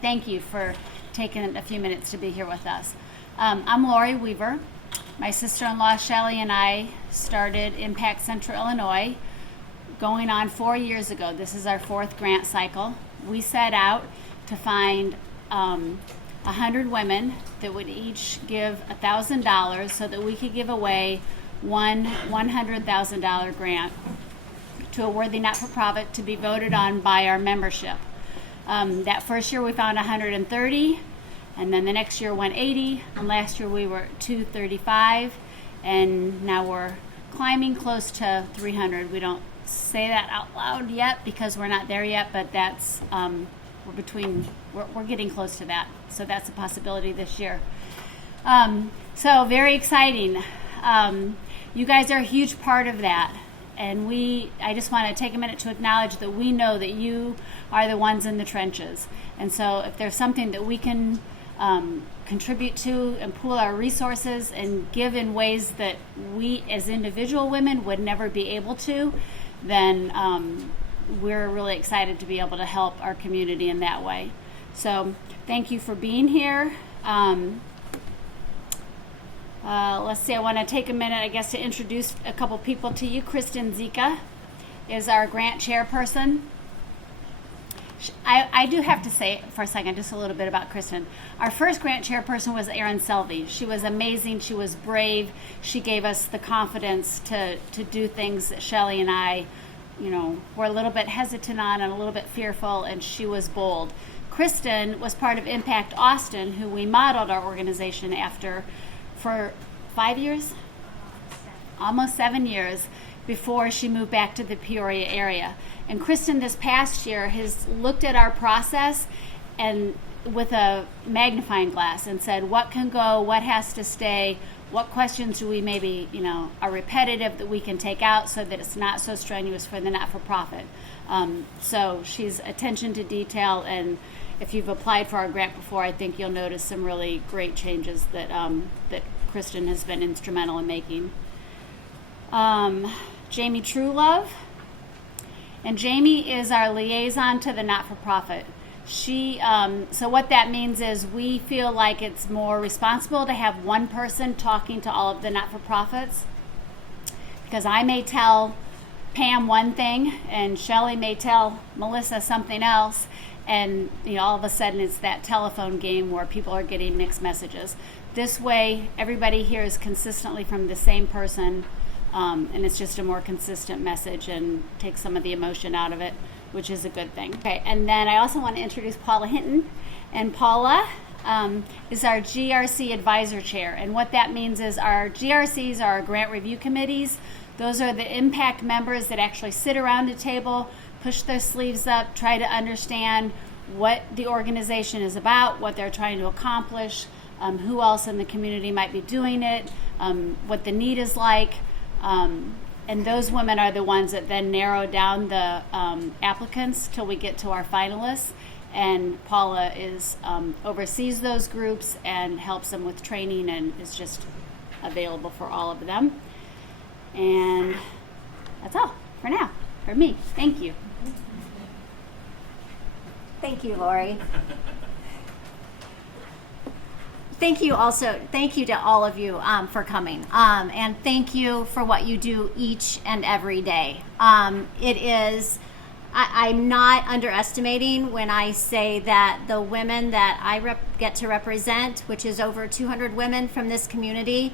Thank you for taking a few minutes to be here with us. I'm Lori Weaver. My sister-in-law Shelley and I started Impact Central Illinois going on 4 years ago. This is our fourth grant cycle. We set out to find 100 women that would each give $1,000 so that we could give away one $100,000 grant to a worthy not-for-profit to be voted on by our membership. That first year we found 130, and then the next year 180, and last year we were at 235, and now we're climbing close to 300. We don't say that out loud yet because we're not there yet, but that's we're getting close to that. So that's a possibility this year. So very exciting. You guys are a huge part of that. And I just want to take a minute to acknowledge that we know that you are the ones in the trenches. And so if there's something that we can contribute to and pool our resources and give in ways that we as individual women would never be able to, then we're really excited to be able to help our community in that way. So thank you for being here. Let's see, I want to take a minute, I guess, to introduce a couple people to you. Kristen Zika is our grant chairperson. I do have to say for a second, just a little bit about Kristen. Our first grant chairperson was Erin Selvey. She was amazing. She was brave. She gave us the confidence to do things that Shelley and I, were a little bit hesitant on and a little bit fearful, and she was bold. Kristen was part of Impact Austin, who we modeled our organization after for 5 years? Almost 7 years before she moved back to the Peoria area. And Kristen this past year has looked at our process and with a magnifying glass and said, what can go, what has to stay, what questions do we maybe, are repetitive that we can take out so that it's not so strenuous for the not-for-profit. So she's attention to detail, and if you've applied for our grant before, I think you'll notice some really great changes that that Kristen has been instrumental in making. Jamie Truelove, and Jamie is our liaison to the not-for-profit. So what that means is we feel like it's more responsible to have one person talking to all of the not-for-profits, because I may tell Pam one thing and Shelley may tell Melissa something else, and all of a sudden it's that telephone game where people are getting mixed messages. This way everybody hears consistently from the same person, and it's just a more consistent message and takes some of the emotion out of it, which is a good thing. Okay, and then I also want to introduce Paula Hinton, and Paula is our GRC advisor chair, and what that means is our GRCs are our grant review committees. Those are the impact members that actually sit around a table, push their sleeves up, try to understand what the organization is about, what they're trying to accomplish, who else in the community might be doing it, what the need is like. And those women are the ones that then narrow down the applicants till we get to our finalists. And Paula oversees those groups and helps them with training and is just available for all of them. And that's all for now, for me. Thank you. Thank you, Lori. Thank you to all of you for coming. And thank you for what you do each and every day. I'm not underestimating when I say that the women that I get to represent, which is over 200 women from this community,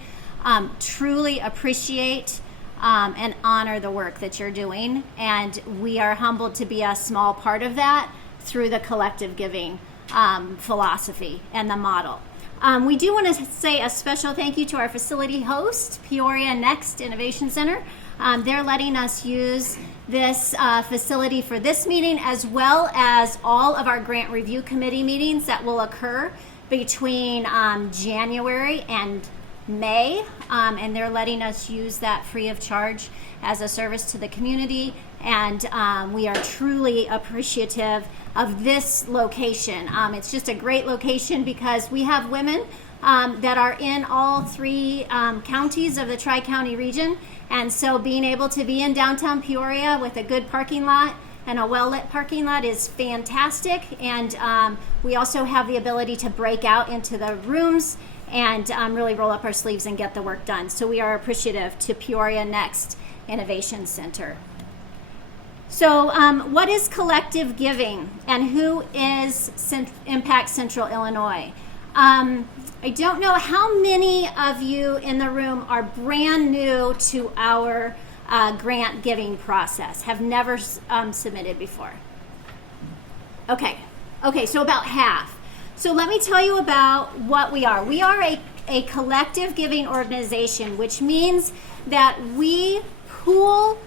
truly appreciate and honor the work that you're doing. And we are humbled to be a small part of that through the collective giving philosophy and the model. We do want to say a special thank you to our facility host, Peoria NEXT Innovation Center. They're letting us use this facility for this meeting, as well as all of our grant review committee meetings that will occur between January and May, and they're letting us use that free of charge as a service to the community, and we are truly appreciative of this location. It's just a great location because we have women that are in all three counties of the Tri-County region, and so being able to be in downtown Peoria with a good parking lot and a well-lit parking lot is fantastic. And we also have the ability to break out into the rooms and really roll up our sleeves and get the work done. So we are appreciative to Peoria NEXT Innovation Center. So what is collective giving, and who is Impact Central Illinois? I don't know how many of you in the room are brand new to our grant giving process, have never submitted before. Okay, so about half. So let me tell you about what we are. We are a collective giving organization, which means that we pool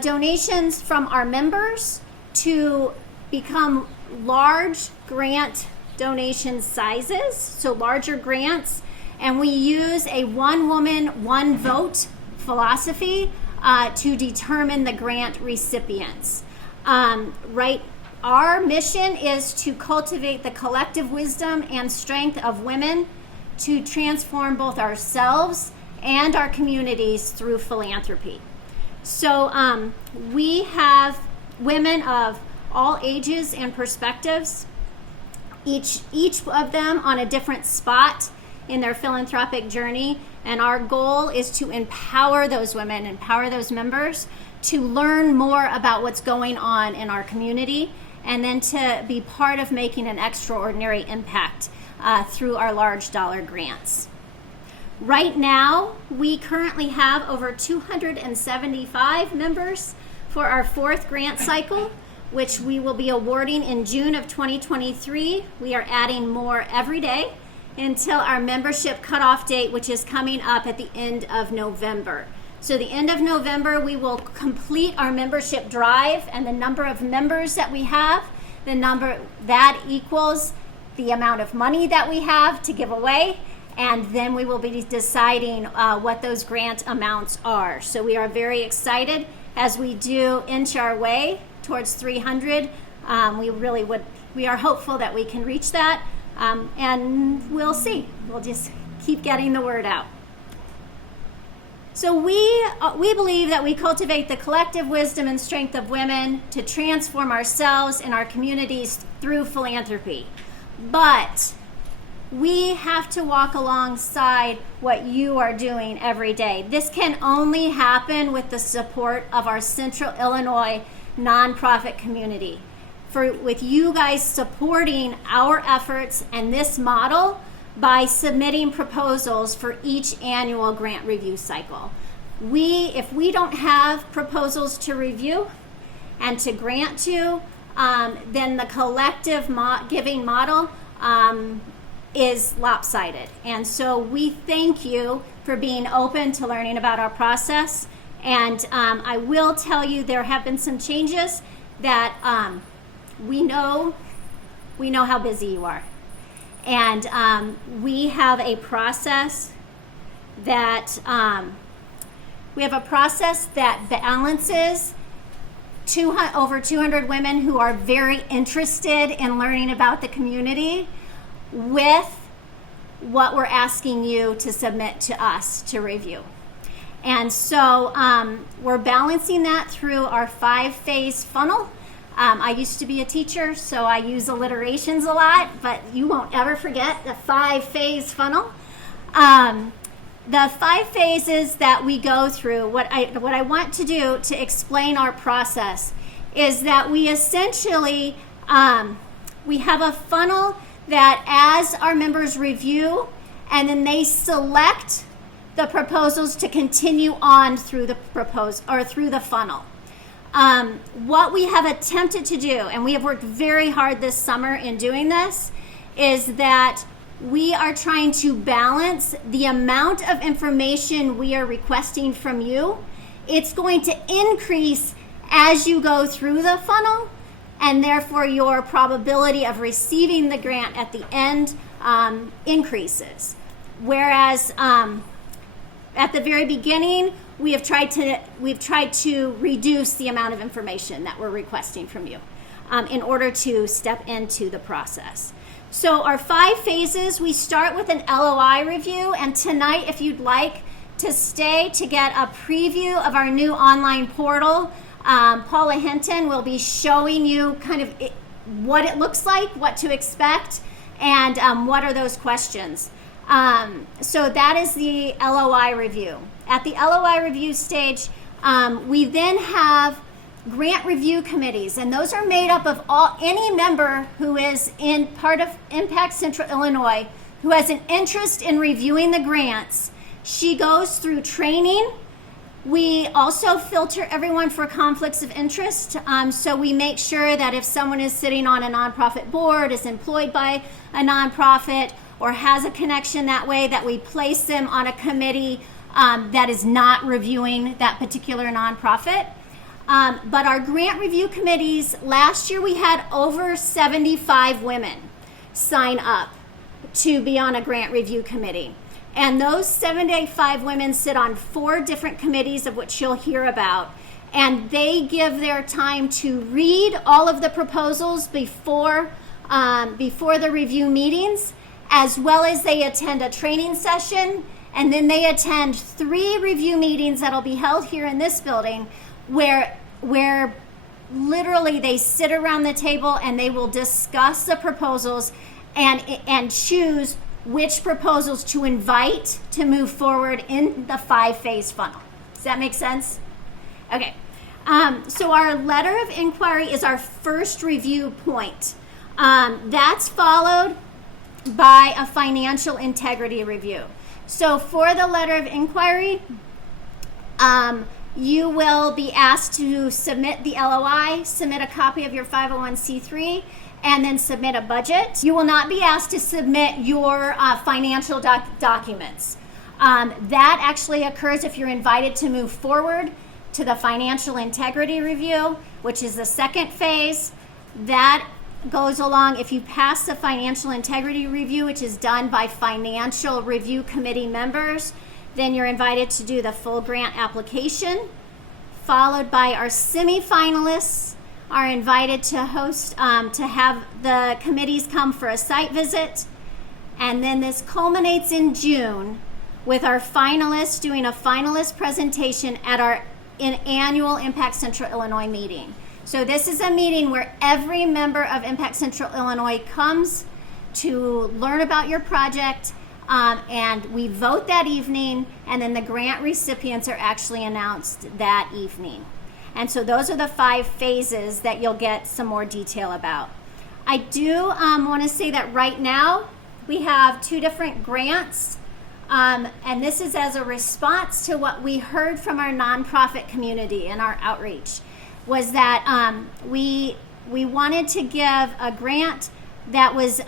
donations from our members to become large grant donation sizes, so larger grants, and we use a one woman, one vote philosophy to determine the grant recipients. Our mission is to cultivate the collective wisdom and strength of women to transform both ourselves and our communities through philanthropy. So we have women of all ages and perspectives, each of them on a different spot in their philanthropic journey. And our goal is to empower those women, empower those members to learn more about what's going on in our community, and then to be part of making an extraordinary impact through our large dollar grants. Right now, we currently have over 275 members for our fourth grant cycle, which we will be awarding in June of 2023. We are adding more every day until our membership cutoff date, which is coming up at the end of November. So the end of November, we will complete our membership drive, and the number of members that we have, the number that equals the amount of money that we have to give away, and then we will be deciding what those grant amounts are. So we are very excited as we do inch our way towards 300. We are hopeful that we can reach that, and we'll see. We'll just keep getting the word out. So we believe that we cultivate the collective wisdom and strength of women to transform ourselves and our communities through philanthropy. But we have to walk alongside what you are doing every day. This can only happen with the support of our Central Illinois nonprofit community. With you guys supporting our efforts and this model by submitting proposals for each annual grant review cycle. If we don't have proposals to review and to grant to, then the collective giving model is lopsided. And so we thank you for being open to learning about our process. And I will tell you there have been some changes that we know how busy you are. And we have a process that balances over 200 women who are very interested in learning about the community with what we're asking you to submit to us to review. And so we're balancing that through our 5-phase funnel. I used to be a teacher, so I use alliterations a lot, but you won't ever forget the 5-phase funnel. The 5 phases that we go through, what I want to do to explain our process is that we essentially, we have a funnel that as our members review, and then they select the proposals to continue on through the funnel. What we have attempted to do, and we have worked very hard this summer in doing this, is that we are trying to balance the amount of information we are requesting from you. It's going to increase as you go through the funnel, and therefore your probability of receiving the grant at the end increases. Whereas at the very beginning, we've tried to reduce the amount of information that we're requesting from you in order to step into the process. So our 5 phases, we start with an LOI review, and tonight, if you'd like to stay to get a preview of our new online portal, Paula Hinton will be showing you kind of what it looks like, what to expect, and what are those questions. So that is the LOI review. At the LOI review stage, we then have grant review committees, and those are made up of any member who is in part of Impact Central Illinois who has an interest in reviewing the grants. She goes through training. We also filter everyone for conflicts of interest. So we make sure that if someone is sitting on a nonprofit board, is employed by a nonprofit, or has a connection that way, that we place them on a committee that is not reviewing that particular nonprofit. But our grant review committees, last year we had over 75 women sign up to be on a grant review committee. And those 75 women sit on 4 different committees, of which you'll hear about. And they give their time to read all of the proposals before the review meetings, as well as they attend a training session. And then they attend 3 review meetings that'll be held here in this building, where literally they sit around the table and they will discuss the proposals and choose which proposals to invite to move forward in the 5-phase funnel. Does that make sense? Okay. So our letter of inquiry is our first review point. That's followed by a financial integrity review. So for the letter of inquiry, you will be asked to submit the LOI, submit a copy of your 501c3, and then submit a budget. You will not be asked to submit your financial documents. That actually occurs if you're invited to move forward to the financial integrity review, which is the second phase. That goes along if you pass the financial integrity review, which is done by financial review committee members. Then you're invited to do the full grant application, followed by our semifinalists are invited to host, to have the committees come for a site visit. And then this culminates in June with our finalists doing a finalist presentation at our annual Impact Central Illinois meeting. So this is a meeting where every member of Impact Central Illinois comes to learn about your project, and we vote that evening, and then the grant recipients are actually announced that evening. And so those are the 5 phases that you'll get some more detail about. I do want to say that right now we have 2 different grants, and this is as a response to what we heard from our nonprofit community and our outreach, was that we wanted to give a grant that was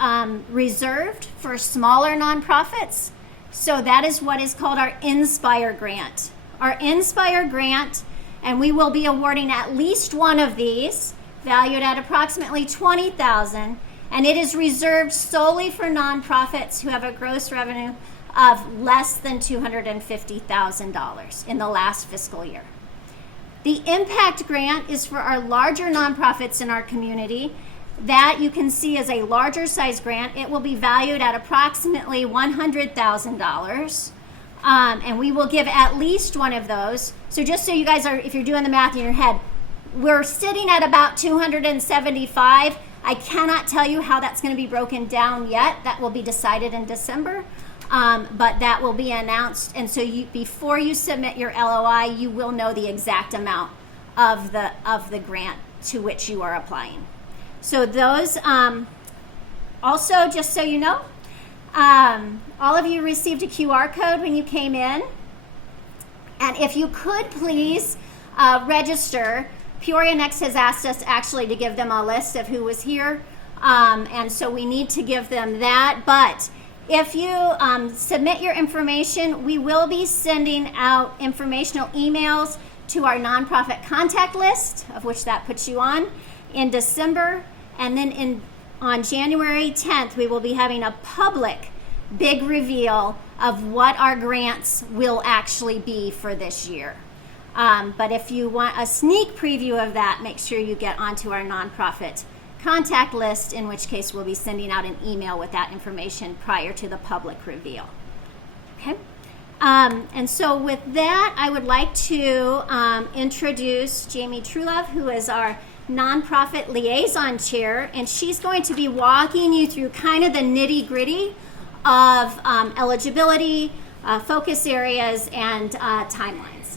reserved for smaller nonprofits. So that is what is called our Inspire grant. Our Inspire grant, and we will be awarding at least one of these, valued at approximately $20,000, and it is reserved solely for nonprofits who have a gross revenue of less than $250,000 in the last fiscal year. The Impact grant is for our larger nonprofits in our community. That you can see as a larger size grant. It will be valued at approximately $100,000. And we will give at least one of those. So just so you guys are, if you're doing the math in your head, we're sitting at about 275. I cannot tell you how that's going to be broken down yet. That will be decided in December. But that will be announced. And so before you submit your LOI, you will know the exact amount of the grant to which you are applying. So those, also, just so you know, all of you received a QR code when you came in. And if you could please register, Peoria Next has asked us actually to give them a list of who was here. And so we need to give them that. But if you submit your information, we will be sending out informational emails to our nonprofit contact list, of which that puts you on, in December. And then on January 10th, we will be having a public big reveal of what our grants will actually be for this year. But if you want a sneak preview of that, make sure you get onto our nonprofit contact list, in which case we'll be sending out an email with that information prior to the public reveal. Okay. And so with that, I would like to introduce Jamie Trulove, who is our nonprofit liaison chair, and she's going to be walking you through kind of the nitty-gritty of eligibility, focus areas, and timelines.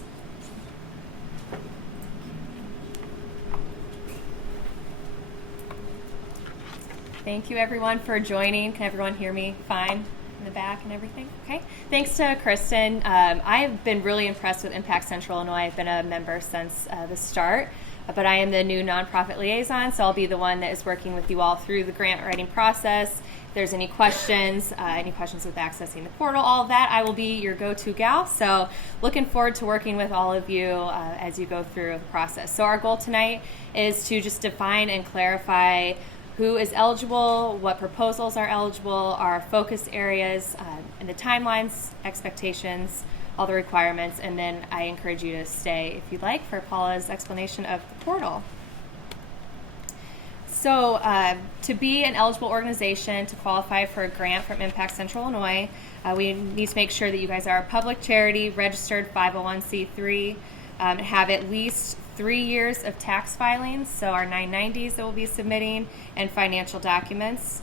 Thank you everyone for joining. Can everyone hear me fine in the back and everything? Okay. Thanks to Kristen. I have been really impressed with Impact Central Illinois. I've been a member since the start, but I am the new nonprofit liaison, so I'll be the one that is working with you all through the grant writing process. If there's any questions with accessing the portal, all of that, I will be your go-to gal. So looking forward to working with all of you as you go through the process. So our goal tonight is to just define and clarify who is eligible, what proposals are eligible, our focus areas, and the timelines, expectations, all the requirements, and then I encourage you to stay, if you'd like, for Paula's explanation of the portal. So to be an eligible organization, to qualify for a grant from Impact Central Illinois, we need to make sure that you guys are a public charity, registered 501c3, have at least 3 years of tax filings, so our 990s that we'll be submitting, and financial documents.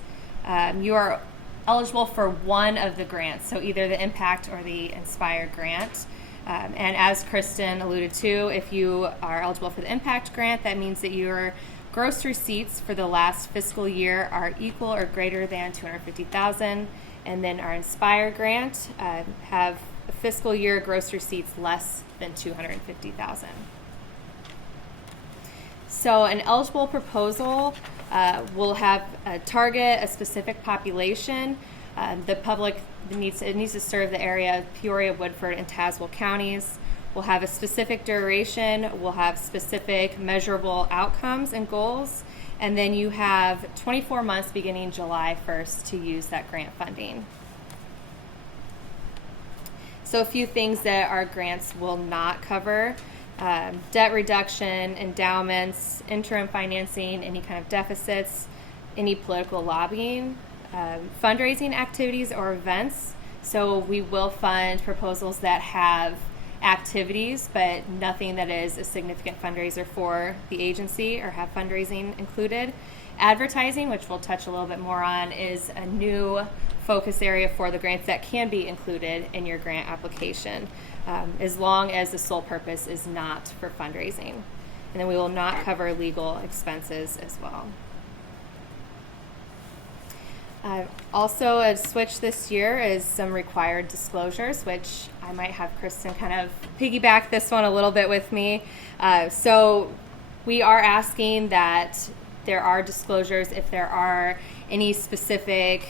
You are eligible for one of the grants, so either the Impact or the Inspire grant. And as Kristen alluded to, if you are eligible for the Impact grant, that means that your gross receipts for the last fiscal year are equal or greater than $250,000, and then our Inspire grant have a fiscal year gross receipts less than $250,000. So an eligible proposal will have a target, a specific population. The public needs to serve the area of Peoria, Woodford, and Tazewell counties. We'll have a specific duration. We'll have specific measurable outcomes and goals. And then you have 24 months beginning July 1st to use that grant funding. So a few things that our grants will not cover: debt reduction, endowments, interim financing, any kind of deficits, any political lobbying, fundraising activities or events. So we will fund proposals that have activities, but nothing that is a significant fundraiser for the agency or have fundraising included. Advertising, which we'll touch a little bit more on, is a new focus area for the grants that can be included in your grant application, as long as the sole purpose is not for fundraising. And then we will not cover legal expenses as well. Also, a switch this year is some required disclosures, which I might have Kristen kind of piggyback this one a little bit with me. So we are asking that there are disclosures if there are any specific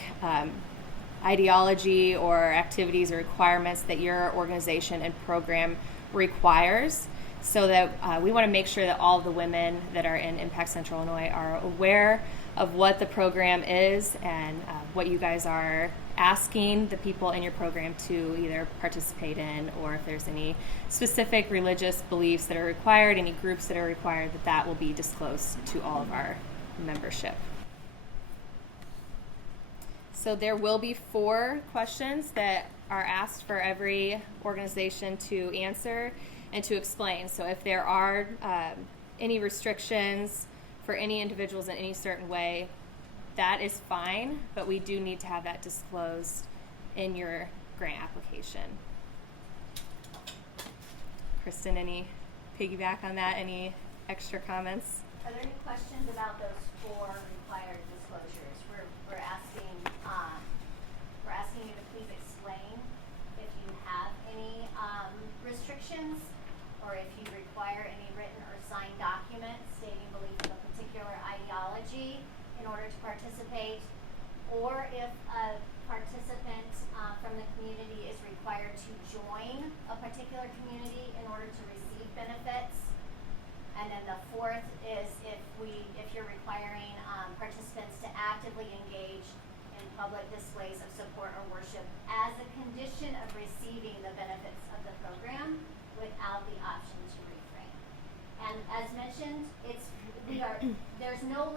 ideology or activities or requirements that your organization and program requires, so that we want to make sure that all of the women that are in Impact Central Illinois are aware of what the program is and what you guys are asking the people in your program to either participate in, or if there's any specific religious beliefs that are required, any groups that are required, that will be disclosed to all of our membership. So there will be 4 questions that are asked for every organization to answer and to explain. So if there are any restrictions for any individuals in any certain way, that is fine, but we do need to have that disclosed in your grant application. Kristen, any piggyback on that? Any extra comments? Are there any questions about those 4 required disclosures? We're asking you to please explain if you have any restrictions, or if you require any written or signed documents stating belief in a particular ideology in order to participate, or if a participant from the community is required to join a particular community in order to receive benefits. And then the 4th is if you're requiring participants to actively engage in public displays of support or worship as a condition of receiving the benefits of the program without the option to refrain. And as mentioned, there's no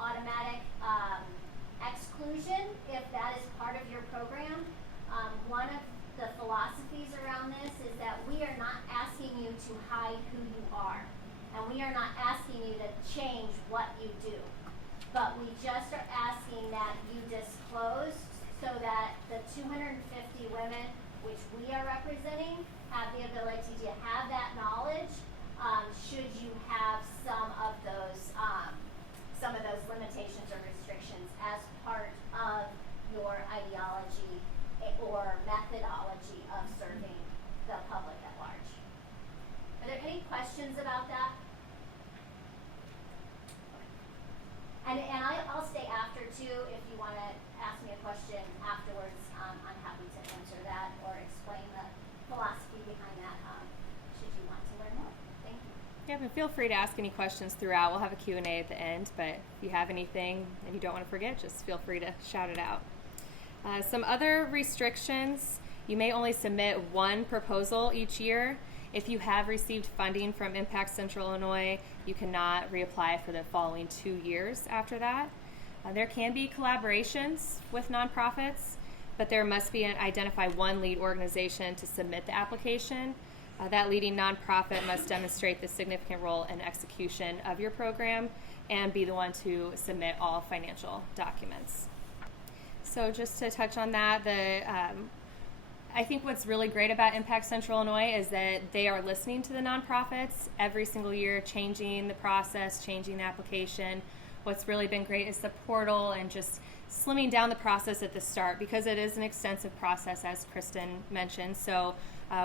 automatic exclusion if that is part of your program. One of the philosophies philosophies around this is that we are not asking you to hide who you are. And we are not asking you to change what you do. But we just are asking that you disclose so that the 250 women which we are representing have the ability to have that knowledge should you have some of those limitations or restrictions as part of your ideology or methodology of serving the public at large. Are there any questions about that? And I'll stay after too if you want to ask me a question afterwards. I'm happy to answer that or explain the philosophy behind that should you want to learn more. Thank you. Yeah, but feel free to ask any questions throughout. We'll have a Q&A at the end, but if you have anything and you don't want to forget, just feel free to shout it out. Some other restrictions: you may only submit one proposal each year. If you have received funding from Impact Central Illinois, you cannot reapply for the following 2 years after that. There can be collaborations with nonprofits, but there must be identify one lead organization to submit the application. That leading nonprofit must demonstrate the significant role and execution of your program and be the one to submit all financial documents. So just to touch on that, I think what's really great about Impact Central Illinois is that they are listening to the nonprofits every single year, changing the process, changing the application. What's really been great is the portal and just slimming down the process at the start, because it is an extensive process, as Kristen mentioned. So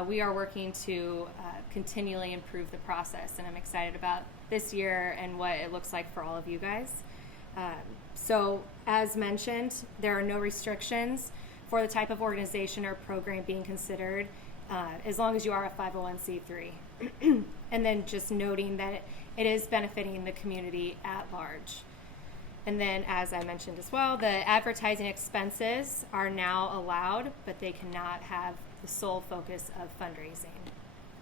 we are working to continually improve the process, and I'm excited about this year and what it looks like for all of you guys. So as mentioned, there are no restrictions for the type of organization or program being considered, as long as you are a 501c3. And then just noting that it is benefiting the community at large. And then, as I mentioned as well, the advertising expenses are now allowed, but they cannot have the sole focus of fundraising.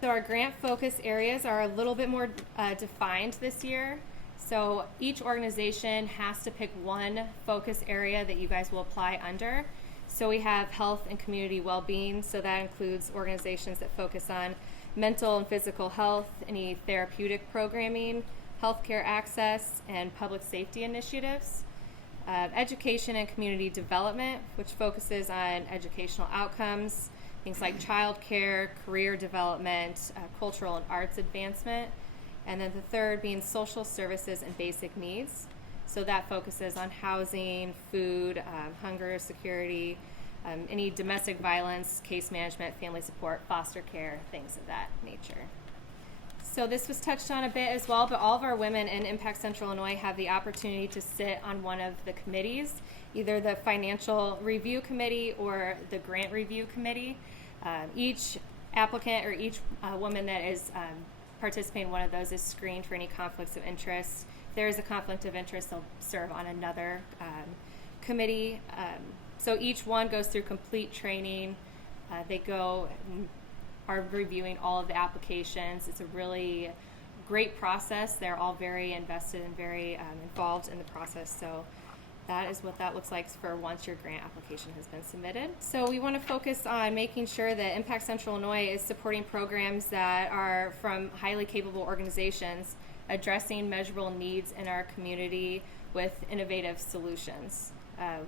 So our grant focus areas are a little bit more defined this year. So each organization has to pick one focus area that you guys will apply under. So we have health and community well-being, so that includes organizations that focus on mental and physical health, any therapeutic programming, healthcare access, and public safety initiatives. Education and community development, which focuses on educational outcomes, things like childcare, career development, cultural and arts advancement. And then the third being social services and basic needs. So that focuses on housing, food, hunger, security, any domestic violence, case management, family support, foster care, things of that nature. So this was touched on a bit as well, but all of our women in Impact Central Illinois have the opportunity to sit on one of the committees, either the financial review committee or the grant review committee. Each applicant or each woman that is participating in one of those is screened for any conflicts of interest. If there is a conflict of interest, they'll serve on another committee. So each one goes through complete training. They go and are reviewing all of the applications. It's a really great process. They're all very invested and very involved in the process. So that is what that looks like for once your grant application has been submitted. So we want to focus on making sure that Impact Central Illinois is supporting programs that are from highly capable organizations addressing measurable needs in our community with innovative solutions.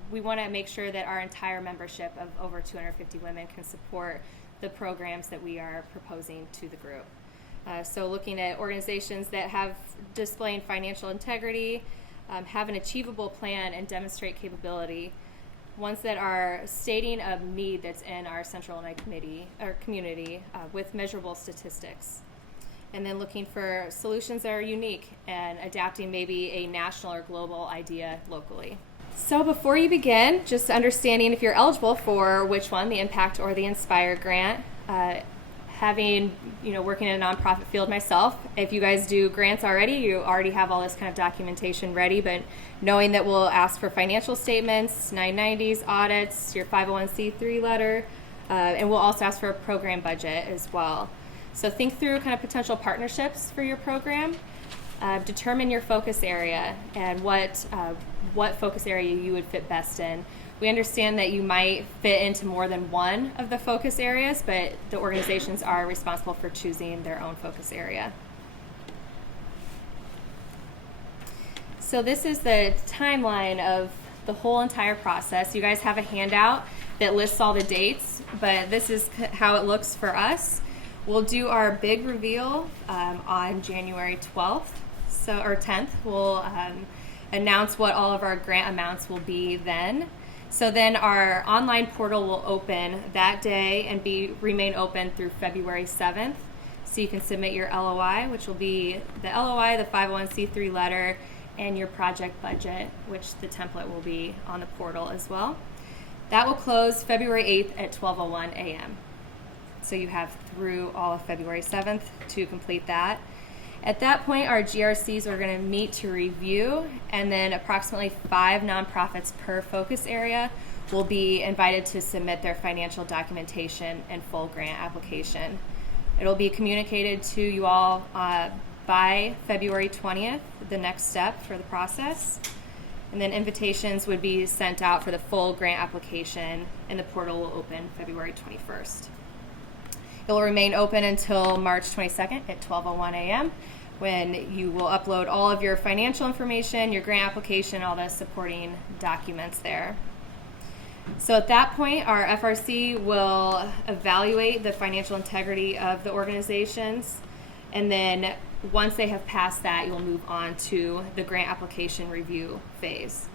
We want to make sure that our entire membership of over 250 women can support the programs that we are proposing to the group. So looking at organizations that have displaying financial integrity, have an achievable plan and demonstrate capability, ones that are stating a need that's in our Central Illinois community with measurable statistics. And then looking for solutions that are unique and adapting maybe a national or global idea locally. So before you begin, just understanding if you're eligible for which one, the Impact or the Inspire grant. Having, working in a nonprofit field myself, if you guys do grants already, you already have all this kind of documentation ready, but knowing that we'll ask for financial statements, 990s, audits, your 501c3 letter, and we'll also ask for a program budget as well. So think through kind of potential partnerships for your program. Determine your focus area and what focus area you would fit best in. We understand that you might fit into more than one of the focus areas, but the organizations are responsible for choosing their own focus area. So this is the timeline of the whole entire process. You guys have a handout that lists all the dates, but this is how it looks for us. We'll do our big reveal on January 12th, or 10th. We'll announce what all of our grant amounts will be then. So then our online portal will open that day and remain open through February 7th. So you can submit your LOI, which will be the LOI, the 501c3 letter, and your project budget, which the template will be on the portal as well. That will close February 8th at 12:01 a.m. So you have through all of February 7th to complete that. At that point, our GRCs are going to meet to review, and then approximately 5 nonprofits per focus area will be invited to submit their financial documentation and full grant application. It'll be communicated to you all by February 20th, the next step for the process. And then invitations would be sent out for the full grant application, and the portal will open February 21st. It will remain open until March 22nd at 12:01 a.m. when you will upload all of your financial information, your grant application, all the supporting documents there. So at that point, our FRC will evaluate the financial integrity of the organizations, and then once they have passed that, you'll move on to the grant application review phase.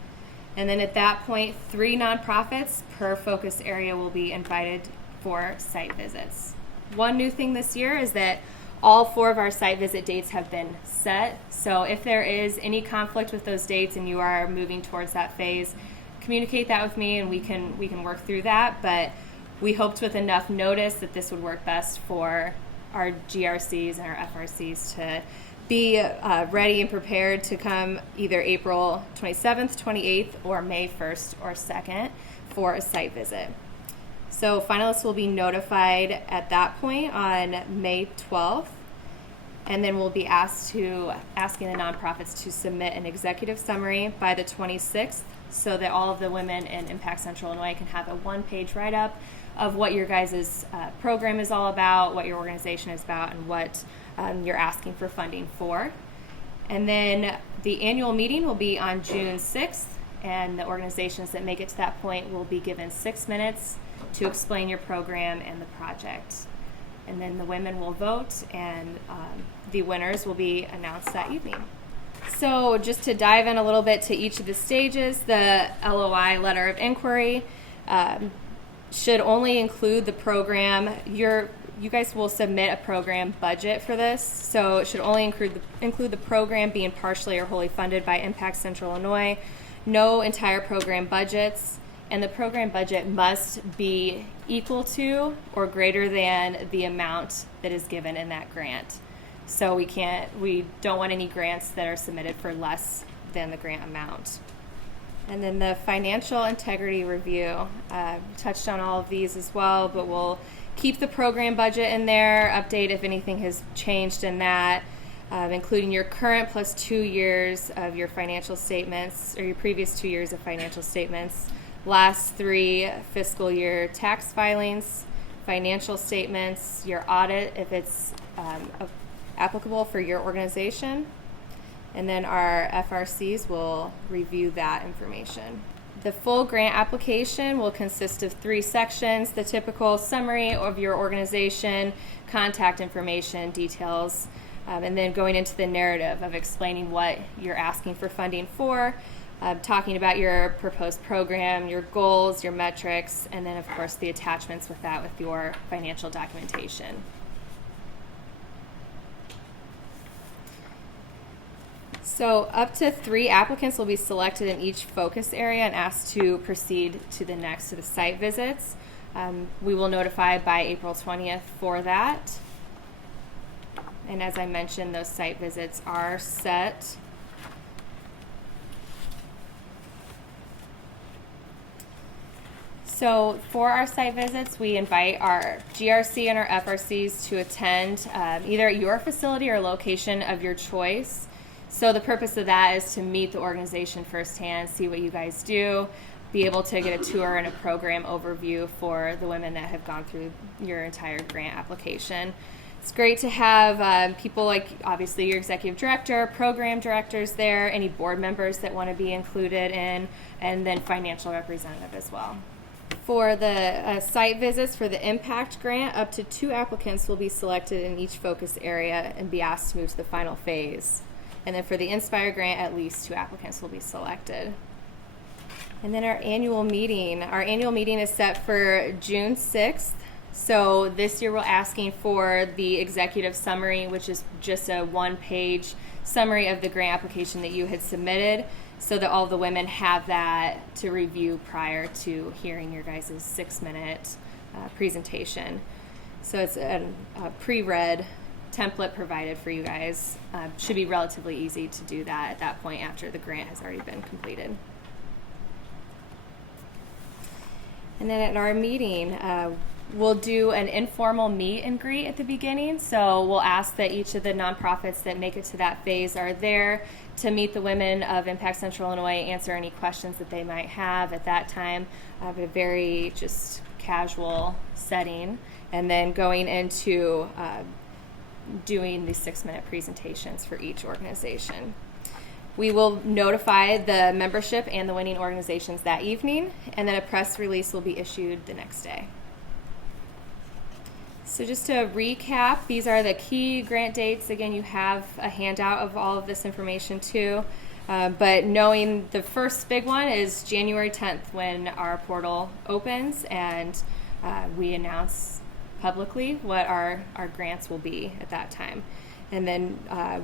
And then at that point, 3 nonprofits per focus area will be invited for site visits. One new thing this year is that all 4 of our site visit dates have been set. So if there is any conflict with those dates and you are moving towards that phase, communicate that with me and we can work through that. But we hoped with enough notice that this would work best for our GRCs and our FRCs to be ready and prepared to come either April 27th, 28th, or May 1st or 2nd for a site visit. So finalists will be notified at that point on May 12th, and then we'll be asking the nonprofits to submit an executive summary by the 26th so that all of the women in Impact Central Illinois can have a 1-page write-up of what your guys' program is all about, what your organization is about, and what you're asking for funding for. And then the annual meeting will be on June 6th, and the organizations that make it to that point will be given 6 minutes to explain your program and the project. And then the women will vote, and the winners will be announced that evening. So just to dive in a little bit to each of the stages, the LOI, letter of inquiry, should only include the program. You guys will submit a program budget for this, so it should only include the program being partially or wholly funded by Impact Central Illinois, no entire program budgets, and the program budget must be equal to or greater than the amount that is given in that grant. So we don't want any grants that are submitted for less than the grant amount. And then the financial integrity review, touched on all of these as well, but we'll keep the program budget in there, update if anything has changed in that, including your current plus 2 years of your financial statements, or your previous 2 years of financial statements, last 3 fiscal year tax filings, financial statements, your audit if it's applicable for your organization, and then our FRCs will review that information. The full grant application will consist of 3 sections: the typical summary of your organization, contact information, details, and then going into the narrative of explaining what you're asking for funding for, talking about your proposed program, your goals, your metrics, and then of course the attachments with that with your financial documentation. So up to 3 applicants will be selected in each focus area and asked to proceed to the site visits. We will notify by April 20th for that. And as I mentioned, those site visits are set. So for our site visits, we invite our GRC and our FRCs to attend either at your facility or location of your choice. So the purpose of that is to meet the organization firsthand, see what you guys do, be able to get a tour and a program overview for the women that have gone through your entire grant application. It's great to have people like, obviously, your executive director, program directors there, any board members that want to be included in, and then financial representative as well. For the site visits for the Impact Grant, up to 2 applicants will be selected in each focus area and be asked to move to the final phase. And then for the Inspire Grant, at least 2 applicants will be selected. And then our annual meeting is set for June 6th. So this year we're asking for the executive summary, which is just a 1-page summary of the grant application that you had submitted, so that all the women have that to review prior to hearing your guys' 6-minute presentation. So it's a pre-read template provided for you guys. Should be relatively easy to do that at that point after the grant has already been completed. And then at our meeting, we'll do an informal meet and greet at the beginning. So we'll ask that each of the nonprofits that make it to that phase are there to meet the women of Impact Central Illinois, answer any questions that they might have at that time. A very just casual setting. And then going into doing the 6-minute presentations for each organization. We will notify the membership and the winning organizations that evening, and then a press release will be issued the next day. So just to recap, these are the key grant dates. Again, you have a handout of all of this information too, but knowing the first big one is January 10th when our portal opens, and we announce publicly what our grants will be at that time. And then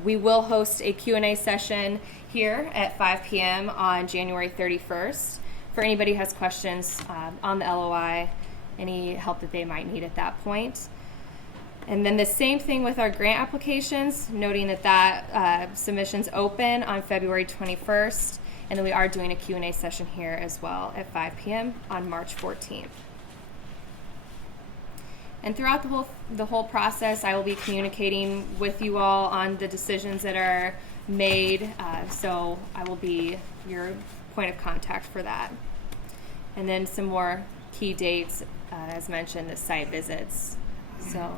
we will host a Q&A session here at 5 p.m. on January 31st for anybody who has questions on the LOI, any help that they might need at that point. And then the same thing with our grant applications, noting that submissions open on February 21st, and then we are doing a Q&A session here as well at 5 p.m. on March 14th. And throughout the whole process, I will be communicating with you all on the decisions that are made. So I will be your point of contact for that. And then some more key dates, as mentioned, the site visits. So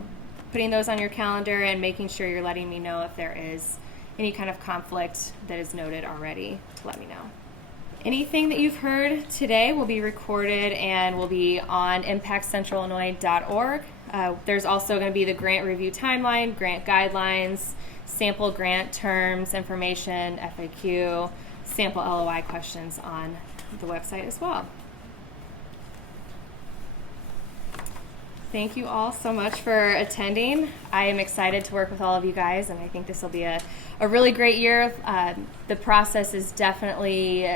putting those on your calendar and making sure you're letting me know if there is any kind of conflict that is noted already to let me know. Anything that you've heard today will be recorded and will be on impactcentralillinois.org. There's also going to be the grant review timeline, grant guidelines, sample grant terms, information, FAQ, sample LOI questions on the website as well. Thank you all so much for attending. I am excited to work with all of you guys, and I think this will be a really great year. The process is definitely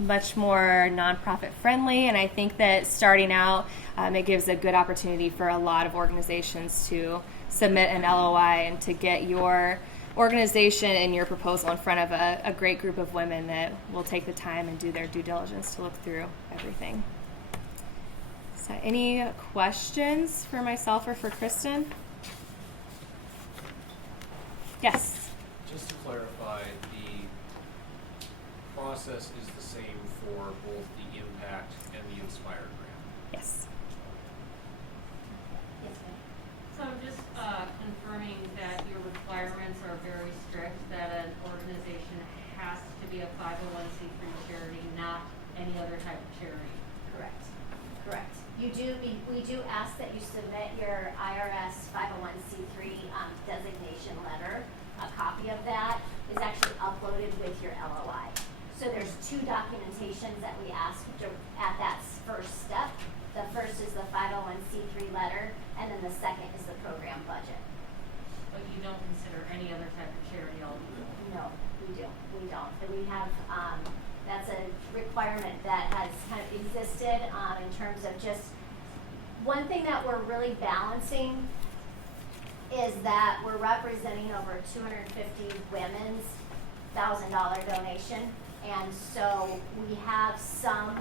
much more nonprofit friendly, and I think that starting out, it gives a good opportunity for a lot of organizations to submit an LOI and to get your organization and your proposal in front of a great group of women that will take the time and do their due diligence to look through everything. So any questions for myself or for Kristen? Yes. Just to clarify, the process is the same for both the Impact and the Inspire grant? Yes. So just confirming that your requirements are very strict, that an organization has to be a 501c3 charity, not any other type of charity. Correct. Correct. We do ask that you submit your IRS 501c3 designation letter. A copy of that is actually uploaded with your LOI. So there's 2 documentations that we ask at that first step. The first is the 501c3 letter, and then the second is the program budget. But you don't consider any other type of charity eligible? No, we don't. And we have, that's a requirement that has kind of existed in terms of just, one thing that we're really balancing is that we're representing over 250 women's $1,000 donation. And so we have some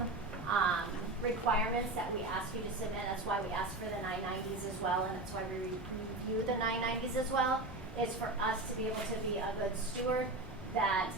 requirements that we ask you to submit. That's why we ask for the 990s as well, and that's why we review the 990s as well, is for us to be able to be a good steward that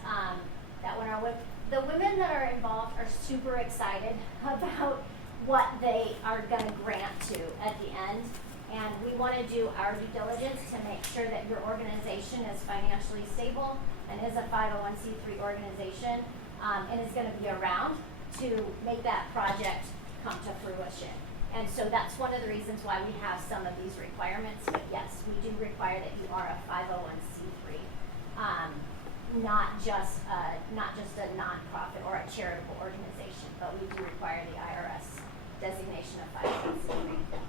that when our the women that are involved are super excited about what they are going to grant to at the end. And we want to do our due diligence to make sure that your organization is financially stable and is a 501c3 organization, and is going to be around to make that project come to fruition. And so that's one of the reasons why we have some of these requirements. But yes, we do require that you are a 501c3, not just a nonprofit or a charitable organization, but we do require the IRS designation of 501c3.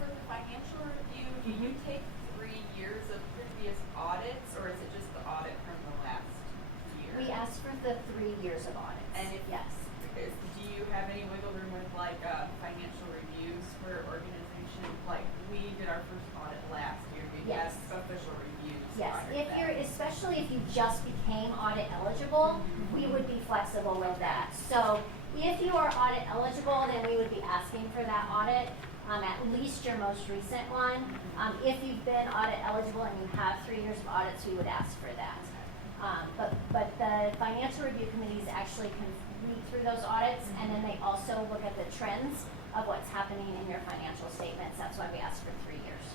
For the financial review, do you take 3 years of previous audits, or is it just the audit from the last year? We ask for the 3 years of audits. And if yes. Do you have any wiggle room with like financial reviews for organizations? Like we did our first audit last year. We Yes. had official reviews. Yes, prior if to you're, that. especially if you just became audit eligible, we would be flexible with that. So if you are audit eligible, then we would be asking for that audit, at least your most recent one. If you've been audit eligible and you have 3 years of audits, we would ask for that. But the financial review committees actually can read through those audits, and then they also look at the trends of what's happening in your financial statements. That's why we ask for 3 years.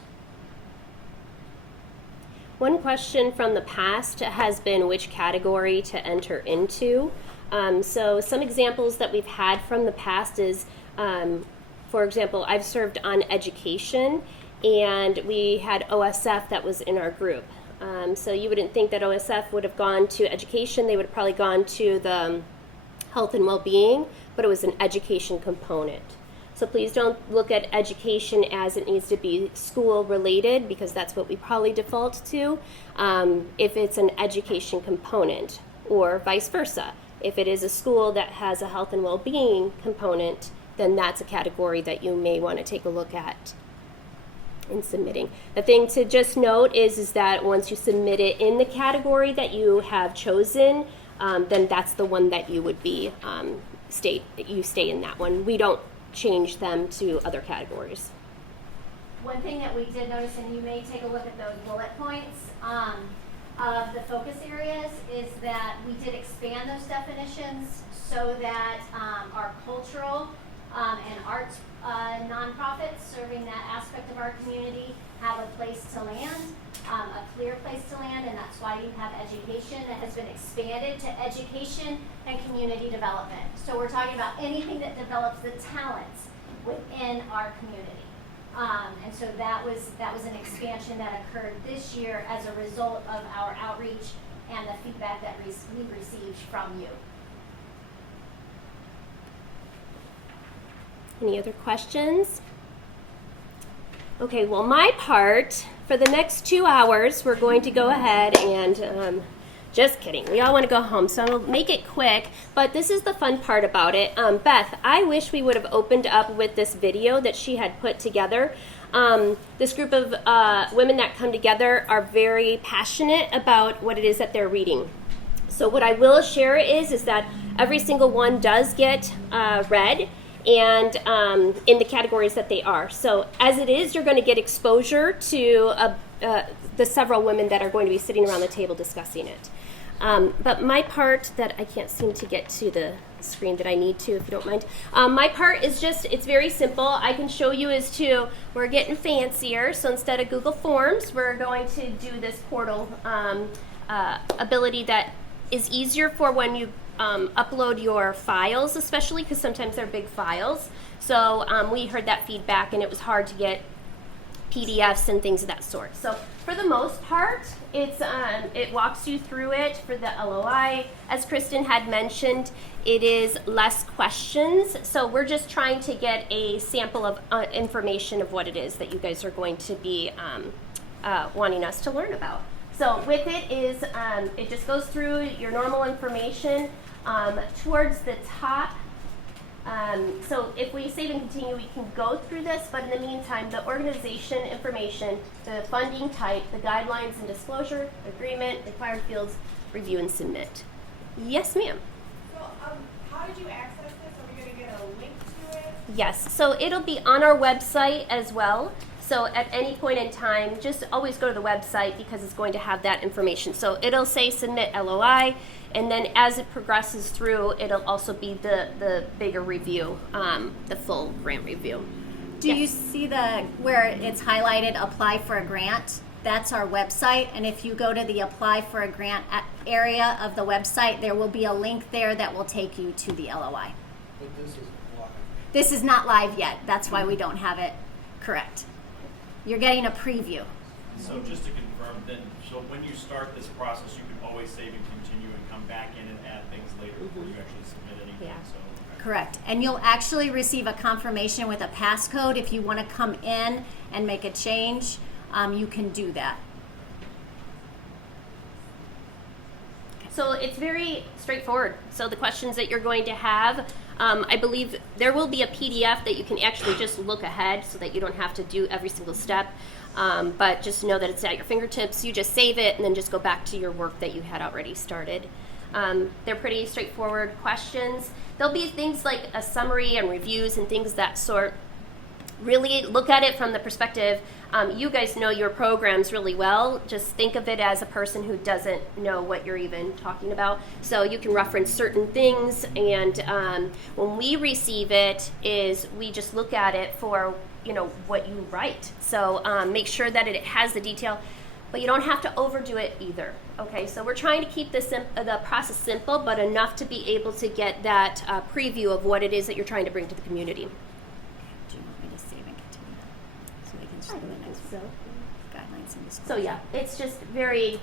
One question from the past has been which category to enter into. So some examples that we've had from the past is, for example, I've served on education, and we had OSF that was in our group. So you wouldn't think that OSF would have gone to education. They would have probably gone to the health and well-being, but it was an education component. So please don't look at education as it needs to be school related, because that's what we probably default to, if it's an education component, or vice versa. If it is a school that has a health and well-being component, then that's a category that you may want to take a look at in submitting. The thing to just note is that once you submit it in the category that you have chosen, then that's the one that you would be stay in that one. We don't change them to other categories. One thing that we did notice, and you may take a look at those bullet points of the focus areas, is that we did expand those definitions so that our cultural and arts nonprofits serving that aspect of our community have a place to land, a clear place to land, and that's why you have education that has been expanded to education and community development. So we're talking about anything that develops the talents within our community. And so that was an expansion that occurred this year as a result of our outreach and the feedback that we received from you. Any other questions? Okay, well, my part, for the next 2 hours, we're going to go ahead and, just kidding, we all want to go home, so I'll make it quick, but this is the fun part about it. Beth, I wish we would have opened up with this video that she had put together. This group of women that come together are very passionate about what it is that they're reading. So what I will share is that every single one does get read, and in the categories that they are. So as it is, you're going to get exposure to the several women that are going to be sitting around the table discussing it. But my part that I can't seem to get to the screen that I need to, if you don't mind. My part is just, it's very simple. I can show you as to, we're getting fancier. So instead of Google Forms, we're going to do this portal ability that is easier for when you upload your files, especially because sometimes they're big files. So we heard that feedback, and it was hard to get PDFs and things of that sort. So for the most part, it walks you through it. For the LOI, as Kristen had mentioned, it is less questions. So we're just trying to get a sample of information of what it is that you guys are going to be wanting us to learn about. So with it is, it just goes through your normal information. Towards the top, so if we save and continue, we can go through this, but in the meantime, the organization information, the funding type, the guidelines and disclosure, agreement, required fields, review and submit. Yes, ma'am. So, how did you access this? Are we going to get a link to it? Yes, so it'll be on our website as well. So at any point in time, just always go to the website because it's going to have that information. So it'll say submit LOI, and then as it progresses through, it'll also be the bigger review, the full grant review. Do you see where it's highlighted apply for a grant? That's our website, and if you go to the apply for a grant area of the website, there will be a link there that will take you to the LOI. But this is live. This is not live yet. That's why we don't have it correct. You're getting a preview. So just to confirm then, so when you start this process, you can always save and continue and come back in and add things later before you actually submit anything. Yeah. So, okay. Correct. And you'll actually receive a confirmation with a passcode. If you want to come in and make a change, you can do that. So it's very straightforward. So the questions that you're going to have, I believe there will be a PDF that you can actually just look ahead so that you don't have to do every single step. But just know that it's at your fingertips. You just save it and then just go back to your work that you had already started. They're pretty straightforward questions. There'll be things like a summary and reviews and things that sort. Really look at it from the perspective, you guys know your programs really well. Just think of it as a person who doesn't know what you're even talking about. So you can reference certain things, and when we receive it, we just look at it for what you write. So make sure that it has the detail, but you don't have to overdo it either. Okay, so we're trying to keep the process simple, but enough to be able to get that preview of what it is that you're trying to bring to the community. Do you want me to save and continue? So we can just go to the next So. guidelines and disclosure. So yeah, it's just very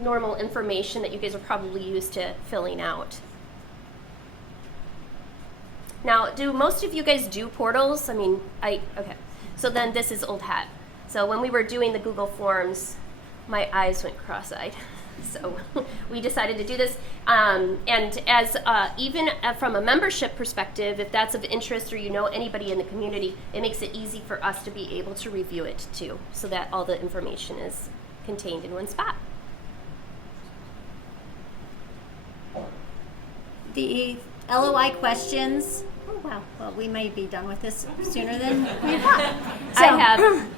normal information that you guys are probably used to filling out. Now, do most of you guys do portals? I mean, okay. So then this is old hat. So when we were doing the Google Forms, my eyes went cross-eyed. So we decided to do this. And as even from a membership perspective, if that's of interest or you know anybody in the community, it makes it easy for us to be able to review it too, so that all the information is contained in one spot. The LOI questions. Oh wow. Well, we may be done with this sooner than we thought. So, I have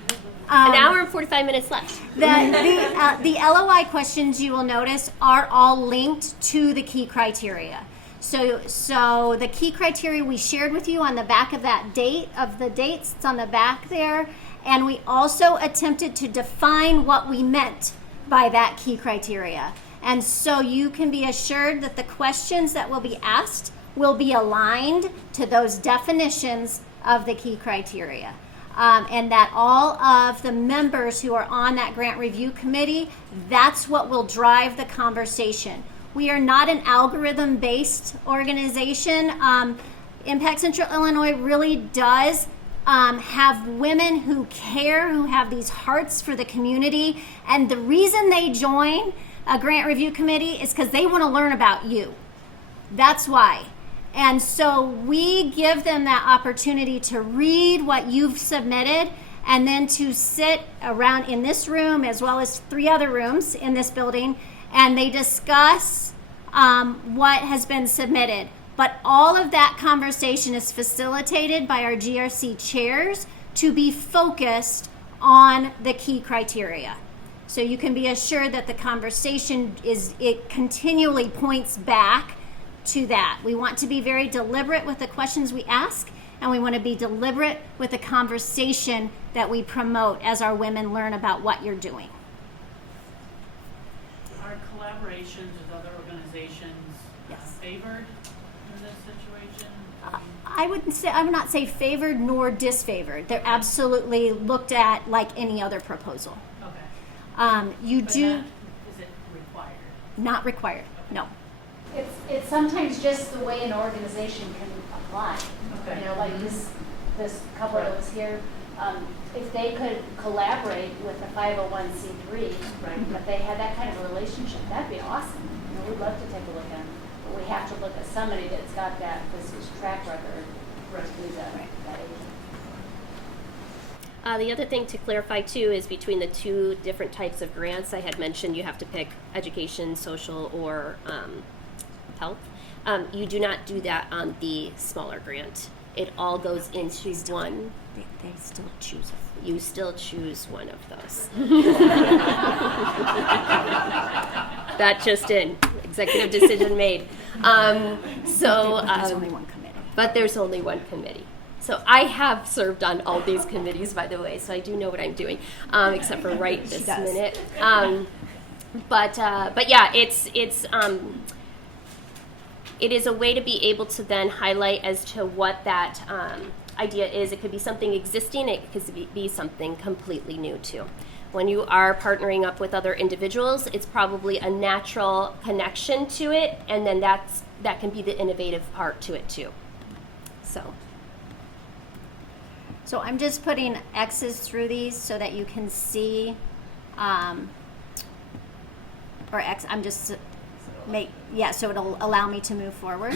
an hour and 45 minutes left. The LOI questions, you will notice, are all linked to the key criteria. So the key criteria we shared with you on the back of that dates, it's on the back there. And we also attempted to define what we meant by that key criteria. And so you can be assured that the questions that will be asked will be aligned to those definitions of the key criteria. And that all of the members who are on that grant review committee, that's what will drive the conversation. We are not an algorithm-based organization. Impact Central Illinois really does have women who care, who have these hearts for the community. And the reason they join a grant review committee is because they want to learn about you. That's why. And so we give them that opportunity to read what you've submitted and then to sit around in this room as well as 3 other rooms in this building, and they discuss what has been submitted. But all of that conversation is facilitated by our GRC chairs to be focused on the key criteria. So you can be assured that the conversation it continually points back to that. We want to be very deliberate with the questions we ask, and we want to be deliberate with the conversation that we promote as our women learn about what you're doing. Are collaborations with other organizations Yes. favored in this situation? I would not say favored nor disfavored. They're absolutely looked at like any other proposal. Okay. You But do is it required? not required. No. It's sometimes just the way an organization can apply. Okay. You know, like this couple that was here, if they could collaborate with the 501c3, Right. if they had that kind of a relationship, that'd be awesome. You know, we'd love to take a look at them, but we have to look at somebody that's got this track record Right. to do that agent. The other thing to clarify too is between the 2 different types of grants I had mentioned, you have to pick education, social, or health. You do not do that on the smaller grant. It all goes into one. They still choose you still choose one of those. That just in, executive decision made. There's only one committee. But there's only one committee. So I have served on all these committees, by the way, so I do know what I'm doing, except for right this minute. But yeah, it is a way to be able to then highlight as to what that idea is. It could be something existing, it could be something completely new too. When you are partnering up with other individuals, it's probably a natural connection to it, and then that can be the innovative part to it too. So I'm just putting X's through these so that you can see, or X, I'm just so it'll allow me to move forward.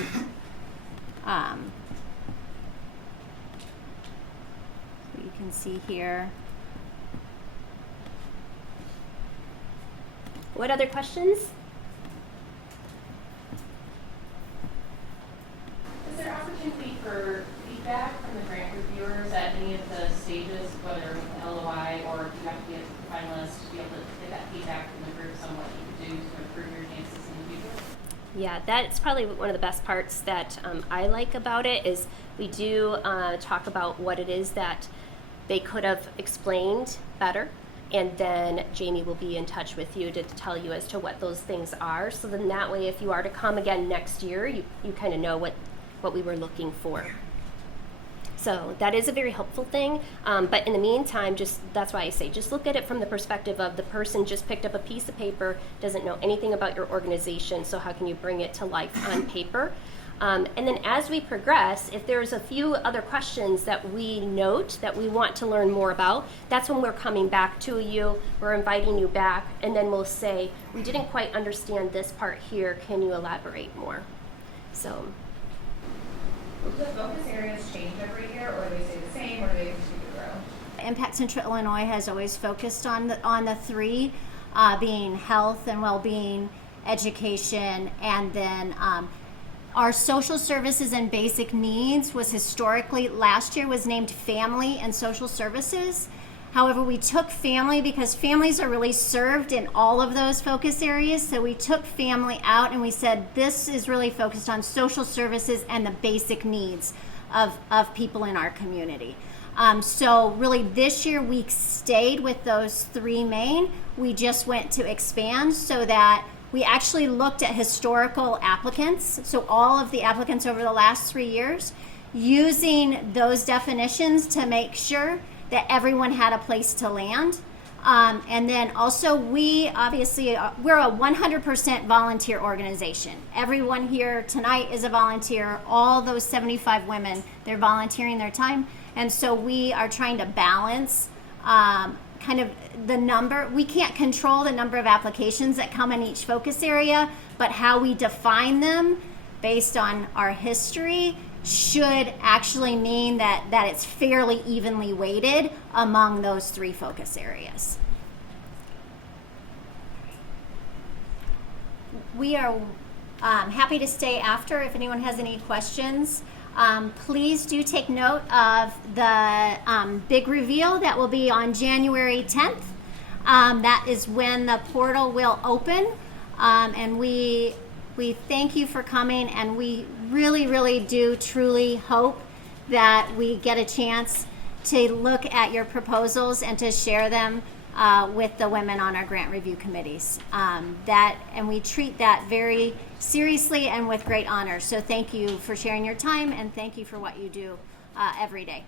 You can see here. What other questions? Is there opportunity for feedback from the grant reviewers at any of the stages, whether with the LOI or if you have to be a finalist, to be able to get that feedback from the groups on what you can do to improve your chances in the future? Yeah, that's probably one of the best parts that I like about it is we do talk about what it is that they could have explained better, and then Jamie will be in touch with you to tell you as to what those things are. So then that way, if you are to come again next year, you kind of know what we were looking for. So that is a very helpful thing. But in the meantime, that's why I say just look at it from the perspective of the person just picked up a piece of paper, doesn't know anything about your organization, so how can you bring it to life on paper? And then as we progress, if there's a few other questions that we note that we want to learn more about, that's when we're coming back to you, we're inviting you back, and then we'll say, we didn't quite understand this part here, can you elaborate more? So. Do the focus areas change every year, or do they stay the same, or do they continue to grow? Impact Central Illinois has always focused on the three, being health and well-being, education, and then our social services and basic needs was historically, last year was named family and social services. However, we took family because families are really served in all of those focus areas. So we took family out and we said this is really focused on social services and the basic needs of people in our community. So really this year we stayed with those three main. We just went to expand so that we actually looked at historical applicants, so all of the applicants over the last 3 years, using those definitions to make sure that everyone had a place to land. And then also we're a 100% volunteer organization. Everyone here tonight is a volunteer. All those 75 women, they're volunteering their time. And so we are trying to balance kind of the number. We can't control the number of applications that come in each focus area, but how we define them based on our history should actually mean that it's fairly evenly weighted among those three focus areas. We are happy to stay after if anyone has any questions. Please do take note of the big reveal that will be on January 10th. That is when the portal will open. And we thank you for coming, and we really, really do truly hope that we get a chance to look at your proposals and to share them with the women on our grant review committees. And we treat that very seriously and with great honor. So thank you for sharing your time, and thank you for what you do every day.